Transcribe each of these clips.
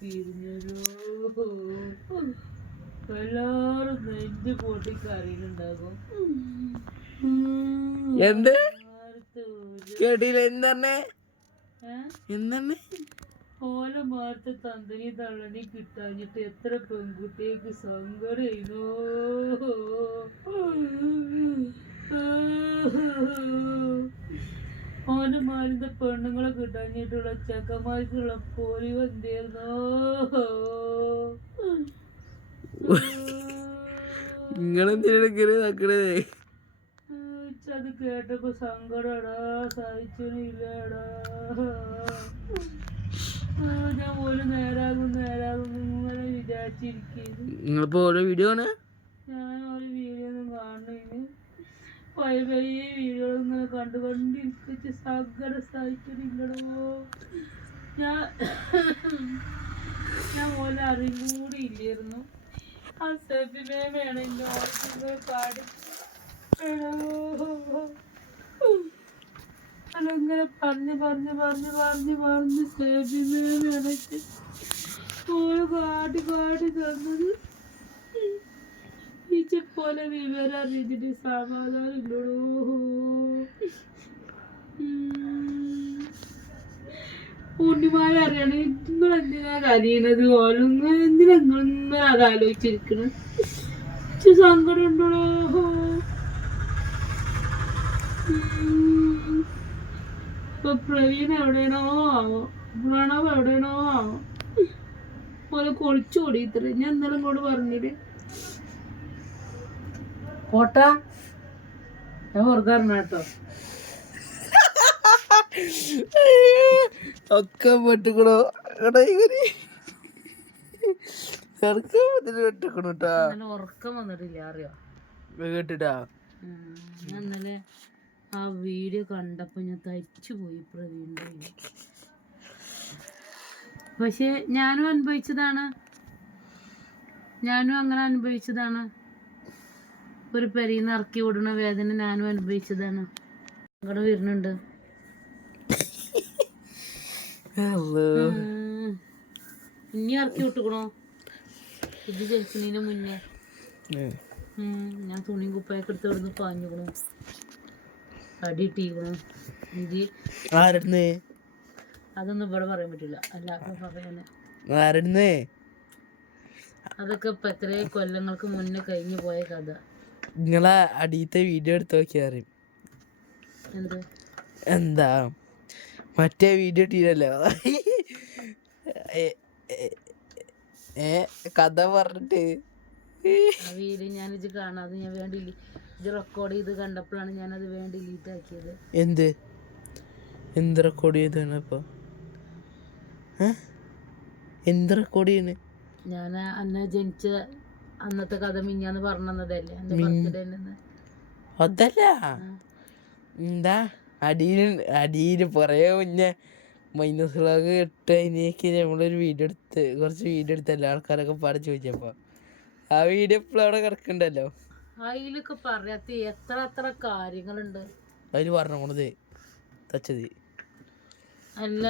പിരിഞ്ഞോ എല്ലാരും നെഞ്ച് പൊട്ടി കരയുന്നുണ്ടാകും. എന്ത് കേട്ടില്ല? എന്താണ് ഓല മാർത്ത തന്തനി തള്ളനി കിട്ടാഞ്ഞിട്ട് എത്ര പെൺകുട്ടിക്ക് സങ്കടയിനോ. ഓന് മാരുന്ന പെണ്ണുങ്ങളെ കിട്ടാഞ്ഞിട്ടുള്ള ചെക്കന്മാർക്കുള്ള പോരി വന്നിരുന്നോ. നിങ്ങളെന്തിനാ അത് കേട്ടപ്പോ സങ്കടടാ, സഹിച്ചില്ലടാ. ഞാൻ പോലും നേരാകും ഇങ്ങനെ വിചാരിച്ചിരിക്കുന്നു. ഓരോ വീഡിയോ ഞാൻ ഒരു വീഡിയോ ഒന്നും കാണുന്നു. പയ്യ വീഡിയോ ഇങ്ങനെ കണ്ടുകൊണ്ടിരിക്കും. സങ്കടം സഹിച്ചില്ലടോ. ഞാൻ പോലെ അറിയും കൂടി ഇല്ലായിരുന്നു. ആ സെബിമേമയാണ് എൻ്റെ ഓർമ്മ പാടി അങ്ങനെ പറഞ്ഞ് സെബിമേമയാണ് ഓരോ കാട്ടി തന്നത്. പോലെ വിവരം അറിഞ്ഞിട്ട് സമാധാനം ഇല്ലടോ. ഉണ്ണിമായ അറിയണ നിങ്ങൾ എന്തിനാ കരയണത്? ഓരോന്ന് എന്തിനാ നിങ്ങളിങ്ങനെ അത് ആലോചിച്ചിരിക്കണ? സങ്കടം ഉണ്ടോ? ഇപ്പൊ പ്രവീൺ എവിടെയാണോ ആവോ, പ്രണവ് എവിടെയാണോ ആവോ, പോലെ കൊളിച്ചോടി ഇത്ര. ഞാൻ ഇന്നലെ ഇങ്ങോട്ട് പറഞ്ഞിട്ട് പോട്ടാ, ഞാൻ വെറുതെ കേട്ടോ. ഒക്കെ വെട്ടിക്കണോ വെട്ടിക്കണോട്ടാ. ഉറക്കം വന്നിട്ടില്ല അറിയോ കേട്ടിട്ടാ. ഞാൻ ഇന്നലെ ആ വീഡിയോ കണ്ടപ്പോ ഞാൻ തയ്ച്ചു പോയി പ്രവീണിന്റെ. പക്ഷെ ഞാനും അങ്ങനെ അനുഭവിച്ചതാണ്. ഒരു പെരീന്ന് ഇറക്കി വിടുന്ന വേദന ഞാനും അനുഭവിച്ചതാണ്. സങ്കടം വരുന്നുണ്ട്. ഇനി ഇറക്കി വിട്ടുക്കണോ ഇത് ജനിക്കുന്നതിന് മുന്നേ? ഞാൻ തുണിയും കുപ്പായൊക്കെ എടുത്ത് ഇവിടുന്ന് പാഞ്ഞുക്കണു, അടി ഇട്ടിക്കണു. അതൊന്നും ഇവിടെ പറയാൻ പറ്റില്ല. അല്ലാതെ പറയാന് അതൊക്കെ ഇപ്പൊ എത്രയോ കൊല്ലങ്ങൾക്ക് മുന്നേ കഴിഞ്ഞു പോയ കഥ. നിങ്ങളെ അടിയത്തെ വീഡിയോ എടുത്ത് നോക്കിയാ അറിയും. എന്താ മറ്റേ വീഡിയോ ഇട്ടീരല്ലോ, കഥ പറഞ്ഞിട്ട്. ആ വീഡിയോ ഞാനിത് കാണാതെ ഞാൻ വേണ്ടി ഇത് റെക്കോർഡ് ചെയ്ത് കണ്ടപ്പോഴാണ് ഞാനത് വേണ്ടി ഡിലീറ്റ് ആക്കിയത്. എന്ത് റെക്കോർഡ് ചെയ്താണ് ഇപ്പൊ? എന്ത് റെക്കോർഡ് ചെയ്യണ്? ഞാൻ അന്നെ ജനിച്ച അന്നത്തെ കഥ മിഞ്ഞാന്ന് പറഞ്ഞതല്ലേ എന്റെ ബർത്ത്ഡേ. അതല്ല, എന്താ അടിയില് പറയാ മുന്നേ മൈനസ് ഇട്ട് അതിനേക്ക് നമ്മളൊരു കുറച്ച് വീഡിയോ എടുത്തല്ലോ, ആൾക്കാരൊക്കെ പാടെ ചോദിച്ചപ്പോ. ആ വീഡിയോ ഇപ്പോഴും അവിടെ കിടക്കണ്ടല്ലോ. അതിലൊക്കെ പറയാത്ത എത്ര കാര്യങ്ങളുണ്ട് അതില് പറഞ്ഞത് തച്ചത്. അല്ല,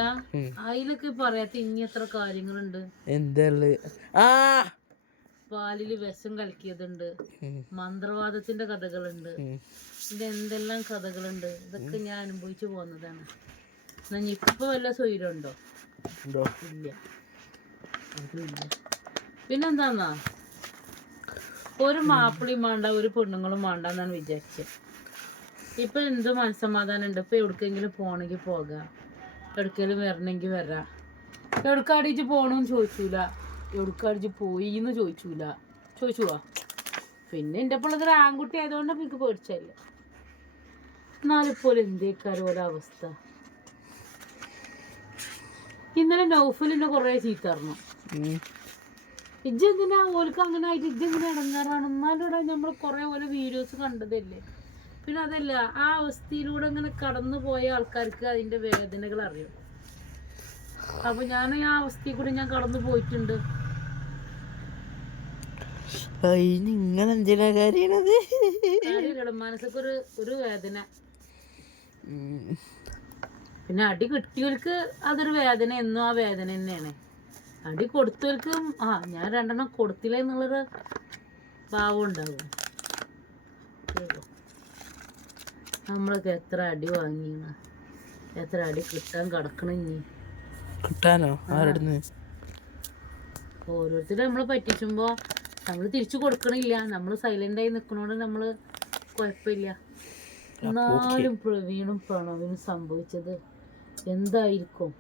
അതിലൊക്കെ പറയാത്ത ഇനി എത്ര കാര്യങ്ങളുണ്ട്. എന്താ പാലില് വിഷം കലക്കിയതുണ്ട്, മന്ത്രവാദത്തിന്റെ കഥകളുണ്ട്, എന്തെല്ലാം കഥകളുണ്ട്. ഇതൊക്കെ ഞാൻ അനുഭവിച്ചു പോന്നതാണ്. ഇപ്പൊ വല്ല സ്വൈരമുണ്ടോ? ഇല്ല. പിന്നെന്താന്നാ, ഒരു മാപ്പിളിയും വേണ്ട, ഒരു പെണ്ണുങ്ങളും വേണ്ട എന്നാണ് വിചാരിച്ചത്. ഇപ്പൊ എന്ത് മനസ്സമാധാനം ഉണ്ട്. ഇപ്പൊ എവിടേക്കെങ്കിലും പോണെങ്കിൽ പോകാം, എവിടേക്കെങ്കിലും വരണമെങ്കിൽ വരാം. എവിടേക്കടിച്ച് പോകണമെന്ന് ചോദിച്ചൂല, എവിടേക്കടിച്ച് പോയിന്ന് ചോദിച്ചുവാ. പിന്നെ എൻ്റെ പിള്ളേർ ആൺകുട്ടി ആയതുകൊണ്ട് എനിക്ക് പേടിച്ചല്ല. എന്നാലിപ്പോൾ എന്തേക്കാരും ഒരവസ്ഥ. ഇന്നലെ നൗഫലിനെ കുറേ ചീത്ത പറഞ്ഞു. ഇജ്ജെന്തിനാ ഓൾക്ക് അങ്ങനെ ആയിട്ട് ഇജ്ജെന്തിനാ ഇടങ്ങാറാണ്? എന്നാലും നമ്മൾ കുറേ പോലെ വീഡിയോസ് കണ്ടതല്ലേ. പിന്നെ അതല്ല, ആ അവസ്ഥയിലൂടെ അങ്ങനെ കടന്നു പോയ ആൾക്കാർക്ക് അതിൻ്റെ വേദനകൾ അറിയും. അപ്പൊ ഞാൻ ആ അവസ്ഥയിൽ കൂടി ഞാൻ കടന്നു പോയിട്ടുണ്ട്. മനസ്സൊക്കെ ഒരു വേദന. പിന്നെ അടി കിട്ടിയവർക്ക് അതൊരു വേദന, എന്നും ആ വേദന തന്നെയാണ്. അടി കൊടുത്തവർക്കും ഞാൻ 2 കൊടുത്തില്ല എന്നുള്ളൊരു ഭാവം ഉണ്ടാകും. നമ്മളൊക്കെ എത്ര അടി വാങ്ങി, എത്ര അടി കിട്ടാൻ കിടക്കണിഞ്ഞി. കിട്ടാനോ? ആരുടെ? ഓരോരുത്തരും നമ്മളെ പറ്റിച്ചുമ്പോൾ നമ്മൾ തിരിച്ചു കൊടുക്കണില്ല. നമ്മൾ സൈലൻ്റായി നിൽക്കണോണ്ട് നമ്മൾ കുഴപ്പമില്ല. എന്നാലും പ്രവീണും പ്രണവിനും സംഭവിച്ചത് എന്തായിരിക്കും?